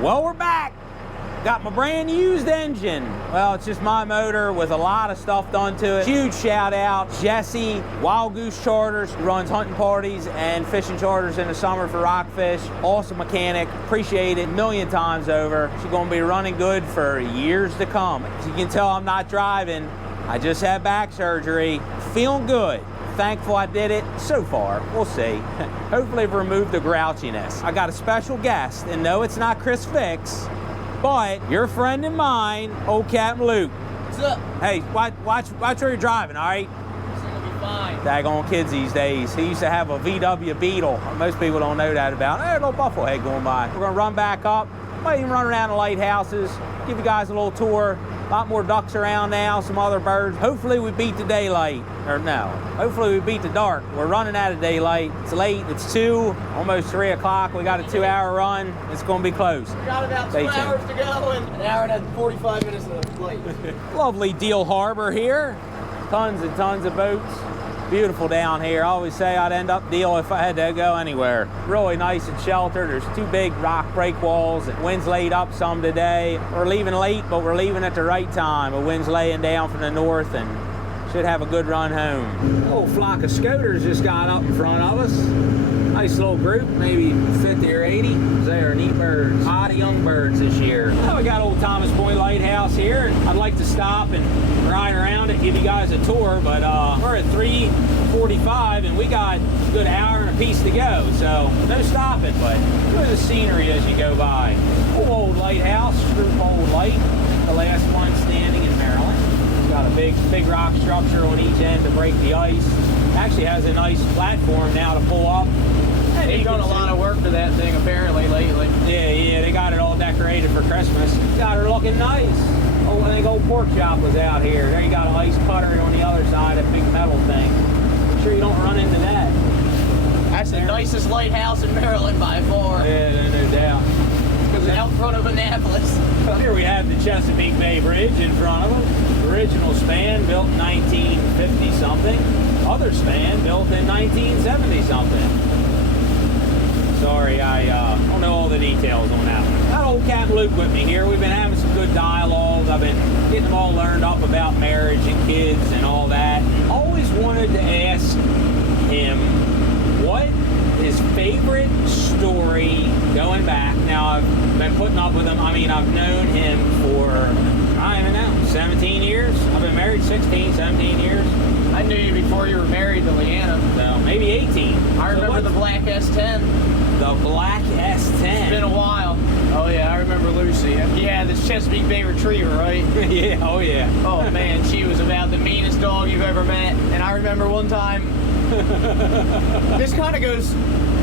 Well, we're back. Got my brand used engine. Well, it's just my motor with a lot of stuff done to it. Huge shout out, Jesse, Wild Goose Charters, who runs hunting parties and fishing charters in the summer for rockfish. Awesome mechanic, appreciate it a million times over. She's gonna be running good for years to come. As you can tell, I'm not driving. I just had back surgery, feeling good. Thankful I did it so far. We'll see. Hopefully I've removed the grouchiness. I got a special guest, and no, it's not Chris Fix, but your friend and mine, old Captain Luke. What's up? Hey, watch where you're driving, all right? It's gonna be fine. Daggone kids these days. He used to have a VW Beetle. Most people don't know that about. Hey, a little bufflehead going by. We're gonna run back up. Might even run around the lighthouses. Give you guys a little tour. A lot more ducks around now, some other birds. Hopefully we beat the daylight, or no, hopefully we beat the dark. We're running out of daylight. It's late, it's 2, almost 3 o'clock. We got a 2-hour run. It's gonna be close. We got about 2 hours to go and an hour and 45 minutes of flight. Lovely Deal Harbor here. Tons and tons of boats. Beautiful down here. I always say I'd end up Deal if I had to go anywhere. Really nice and sheltered. There's 2 big rock break walls. The wind's laid up some today. We're leaving late, but we're leaving at the right time. The wind's laying down from the north and should have a good run home. A little flock of scoters just got up in front of us. Nice little group, maybe 50 or 80. They are neat birds. A lot of young birds this year. Well, we got old Thomas Point Lighthouse here, and I'd like to stop and ride around it, give you guys a tour, but we're at 3:45 and we got a good hour and a piece to go, so no stopping, but enjoy the scenery as you go by. Old lighthouse, Screw Old Light, the last one standing in Maryland. It's got a big rock structure on each end to break the ice. Actually has a nice platform now to pull up. They've done a lot of work for that thing apparently lately. Yeah, they got it all decorated for Christmas. Got her looking nice. Oh, I think Old Pork Chop was out here. There you got an ice cutter on the other side, a big metal thing. I'm sure you don't run into that. That's the nicest lighthouse in Maryland by far. Yeah, no doubt. It's out front of Annapolis. Here we have the Chesapeake Bay Bridge in front of them. Original span built in 1950 something. Other span built in 1970 something. Sorry, I don't know all the details on that one. Got old Captain Luke with me here. We've been having some good dialogue. I've been getting them all learned up about marriage and kids and all that. Always wanted to ask him what his favorite story going back. Now, I've been putting up with him. I mean, I've known him for, I don't even know, 17 years. I've been married 16, 17 years. I knew you before you were married to Leanna. So maybe 18. I remember the black S10. The black S10. It's been a while. Oh yeah, I remember Lucy. Yeah, this Chesapeake Bay Retriever, right? Yeah, oh yeah. Oh man, she was about the meanest dog you've ever met. And I remember one time, this kind of goes,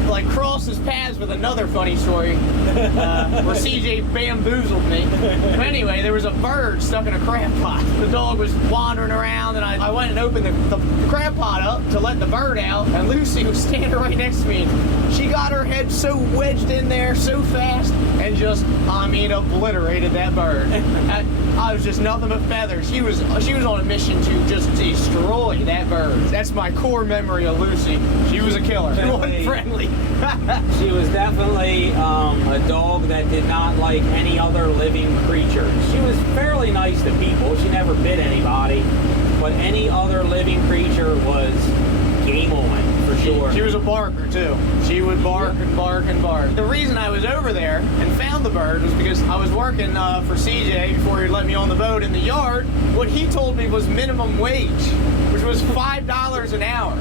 like crosses paths with another funny story where CJ bamboozled me. But anyway, there was a bird stuck in a crab pot. The dog was wandering around and I went and opened the crab pot up to let the bird out, and Lucy was standing right next to me. And she got her head so wedged in there so fast and just, I mean, obliterated that bird. I was just nothing but feathers. She was on a mission to just destroy that bird. That's my core memory of Lucy. She was a killer. She wasn't friendly. She was definitely a dog that did not like any other living creature. She was fairly nice to people. She never bit anybody, but any other living creature was game on, for sure. She was a barker too. She would bark and bark and bark. The reason I was over there and found the bird was because I was working for CJ before he let me on the boat in the yard. What he told me was minimum wage, which was $5 an hour.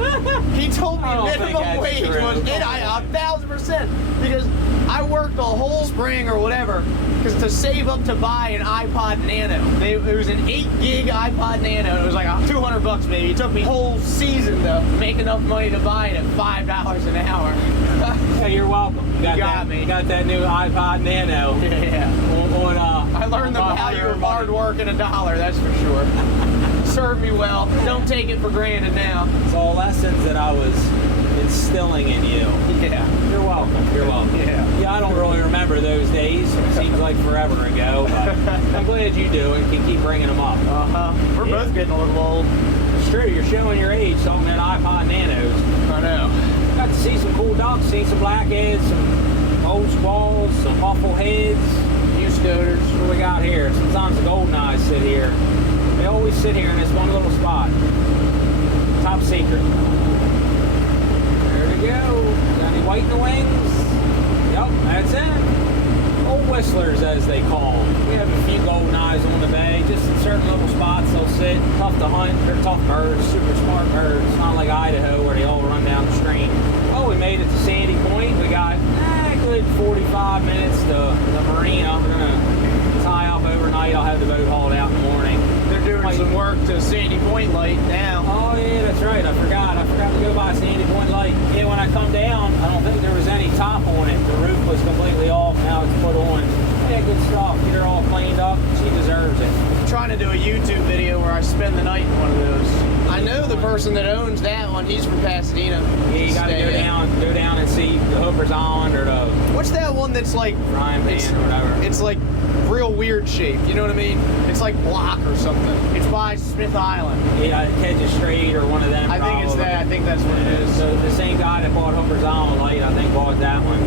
He told me minimum wage was, and I 1,000%, because I worked a whole spring or whatever because to save up to buy an iPod Nano. It was an 8 gig iPod Nano. It was like $200 maybe. It took me a whole season to make enough money to buy it at $5 an hour. Hey, you're welcome. You got me. You got that new iPod Nano. Yeah. On, I learned the value of hard work and $1, that's for sure. Served me well. Don't take it for granted now. It's all lessons that I was instilling in you. Yeah. You're welcome. You're welcome. Yeah, I don't really remember those days. It seems like forever ago, but I'm glad you do and can keep bringing them up. We're both getting a little old. It's true. You're showing your age talking about iPod Nanos. I know. Got to see some cool ducks, see some blackheads, some post walls, some muffle heads, Scoters. what do we got here? Sometimes the golden eyes sit here. They always sit here in this one little spot. Top secret. There we go. Got any white in the wings? Yep, that's it. Old whistlers, as they call them. We have a few golden eyes on the bay. Just in certain little spots they'll sit. Tough to hunt. They're tough birds. Super smart birds. Not like Idaho where they all run down the stream. Oh, we made it to Sandy Point. We got a good 45 minutes to the marina. We're going to tie up overnight. I'll have the boat hauled out in the morning. They're doing some work to Sandy Point Light now. Oh, yeah, that's right. I forgot to go by Sandy Point Light. Yeah, when I come down, I don't think there was any top on it. The roof was completely off. Now it's put on. Yeah, good stuff. Get her all cleaned up. She deserves it. I'm trying to do a YouTube video where I spend the night in one of those. I know the person that owns that one. He's from Pasadena. Yeah, you got to go down and see the Hooper's Island or the What's that one that's like Ryan Band or whatever. It's like real weird shape. You know what I mean? It's like block or something. It's by Smith Island. Yeah, Kedges Street or one of them. I think it's that. I think that's what it is. So the same guy that bought Hooper's Island Light, I think, bought that one.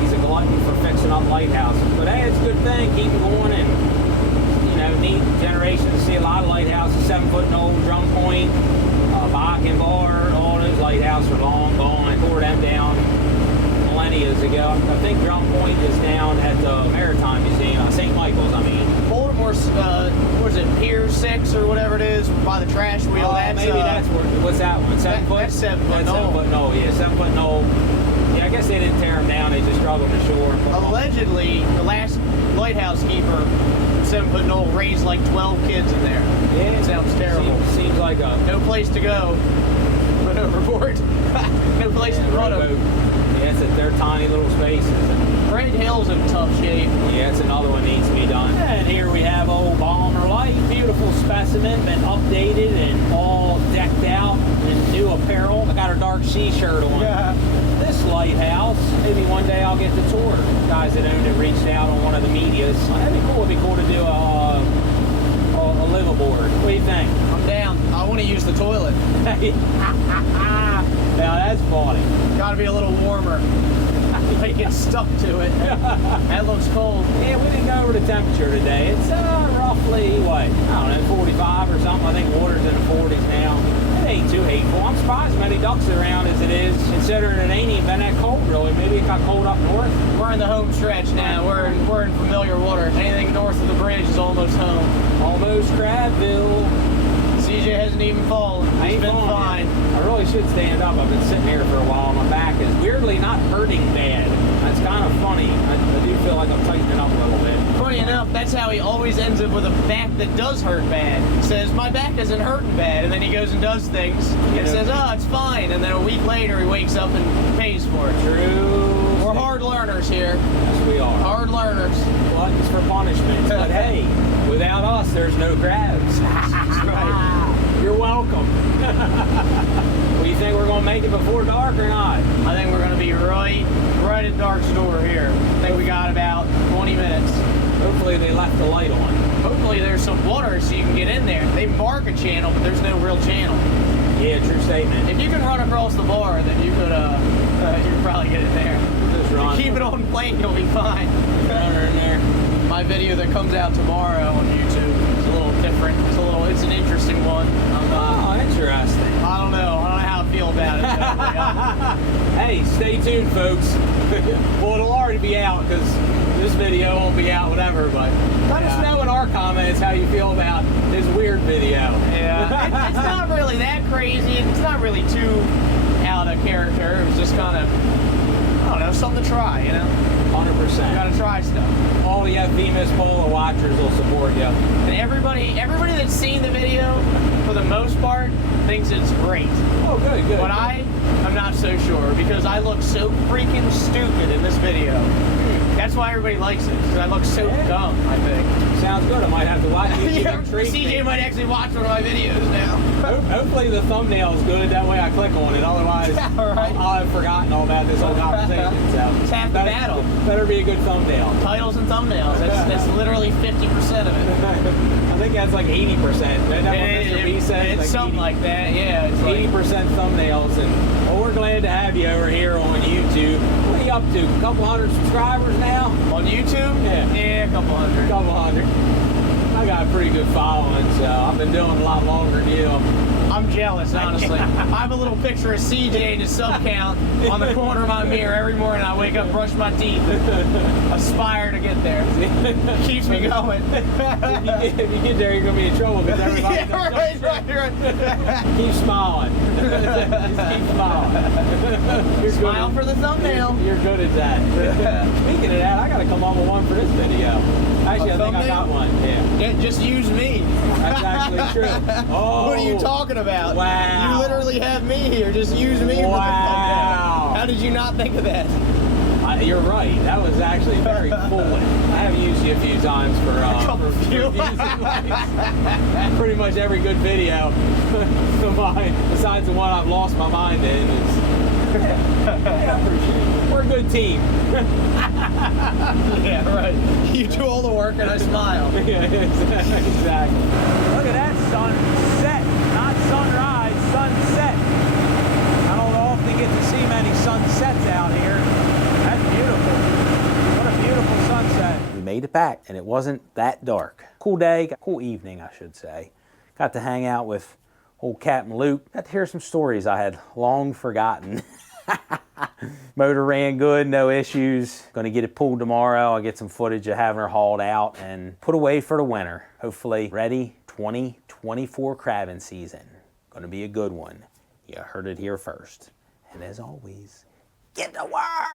He's a glutton for fixing up lighthouses. But hey, it's a good thing. Keep them going and, you know, neat generation to see a lot of lighthouses. 7-foot and old, Drum Point, Bakken Bar, all those lighthouses are long gone. Tore them down millennia ago. I think Drum Point is down at the Maritime Museum, St. Michael's, I mean. Baltimore's, what is it, Pier 6 or whatever it is, by the trash wheel. That's, maybe that's where, what's that one? 7 foot? That's 7 foot. That's 7 foot, no, yeah, 7 foot, no. Yeah, I guess they didn't tear them down, they just drug them to shore. Allegedly, the last lighthouse keeper, 7 foot Knoll, raised like 12 kids in there. Yeah, it sounds terrible. Seems like a... No place to go, but overboard. No place to run them. Yeah, they're tiny little spaces. Red Hill's in tough shape. Yeah, it's another one needs to be done. And here we have old Balmer Light. Beautiful specimen, been updated and all decked out in new apparel. I got her dark sea shirt on. Yeah. This lighthouse, maybe one day I'll get the tour. Guys that owned it reached out on one of the medias. That'd be cool. It'd be cool to do a liveaboard. What do you think? I'm down. I want to use the toilet. Now that's funny. Gotta be a little warmer. Might get stuck to it. That looks cold. Yeah, we didn't go over the temperature today. It's roughly, what, I don't know, 45 or something. I think water's in the 40s now. It ain't too hateful. I'm surprised many ducks around as it is, considering it ain't even been that cold, really. Maybe it got cold up north. We're in the home stretch now. We're in familiar water. Anything north of the bridge is almost home. Almost Crabville. CJ hasn't even fallen. He's been fine. I really should stand up. I've been sitting here for a while. My back is weirdly not hurting bad. That's kind of funny. I do feel like I'm tightening up a little bit. Funny enough, that's how he always ends up with a back that does hurt bad. He says, my back isn't hurting bad. And then he goes and does things and says, oh, it's fine. And then a week later, he wakes up and pays for it. True. We're hard learners here. Yes, we are. Hard learners. Gluttons for punishment. But hey, without us, there's no crabs. That's right. You're welcome. Well, you think we're going to make it before dark or not? I think we're going to be right at Dark's door here. I think we got about 20 minutes. Hopefully they left the light on. Hopefully there's some water so you can get in there. They mark a channel, but there's no real channel. Yeah, true statement. If you can run across the bar, then you could probably get in there. Just run. Keep it on plane, you'll be fine. Run in there. My video that comes out tomorrow on YouTube is a little different. It's an interesting one. Oh, interesting. I don't know how I feel about it. Hey, stay tuned, folks. Well, it'll already be out because this video won't be out, whatever. But let us know in our comments how you feel about this weird video. Yeah, it's not really that crazy. It's not really too out of character. It was just kind of, I don't know, something to try, you know? 100%. You gotta try stuff. All the FV Miss Paula watchers will support you. And everybody that's seen the video, for the most part, thinks it's great. Oh, good. But I'm not so sure because I look so freaking stupid in this video. That's why everybody likes it, because I look so dumb, I think. sounds good. I might have to watch it. Yeah, CJ might actually watch one of my videos now. Hopefully the thumbnail is good. That way I click on it. Otherwise, Yeah, right. I'll have forgotten all about this whole conversation. So It's half the battle. Better be a good thumbnail. Titles and thumbnails. That's literally 50% of it. I think that's like 80%. That what Mr. B said? It's like something 80, like that. Yeah, it's like 80% thumbnails. And well, we're glad to have you over here on YouTube. What are you up to? A couple hundred subscribers now? on YouTube. Yeah, a couple hundred. Couple hundred. I got a pretty good following, so I've been doing a lot longer than you. I'm jealous, honestly. I have a little picture of CJ and his sub count on the corner of my mirror every morning. I wake up, brush my teeth, aspire to get there. Keeps me going. If you get there, you're gonna be in trouble because everybody's right. Keep smiling. Just keep smiling. You're Smile for the thumbnail. You're good at that. Speaking of that, I gotta come up with one for this video. Actually, I think I got one. Yeah. Just use me. That's actually true. Oh. What are you talking about? Wow. You literally have me here. Just use me for the Wow. thumbnail. How did you not think of that? You're right. That was actually very foolish. I have used you a few times for views and pretty much every good video of mine, besides the one I've lost my mind in. I appreciate it. We're a good team. Yeah, right. You do all the work and I smile. Yeah, exactly. Look at that sunset. Not sunrise, sunset. I don't often get to see many sunsets out here. That's beautiful. What a beautiful sunset. We made it back and it wasn't that dark. Cool day, cool evening, I should say. Got to hang out with old Captain Luke. Got to hear some stories I had long forgotten. Motor ran good, no issues. Gonna get it pulled tomorrow. I'll get some footage of having her hauled out and put away for the winter. Hopefully ready 2024 crabbing season. Gonna be a good one. You heard it here first. And as always, get to work!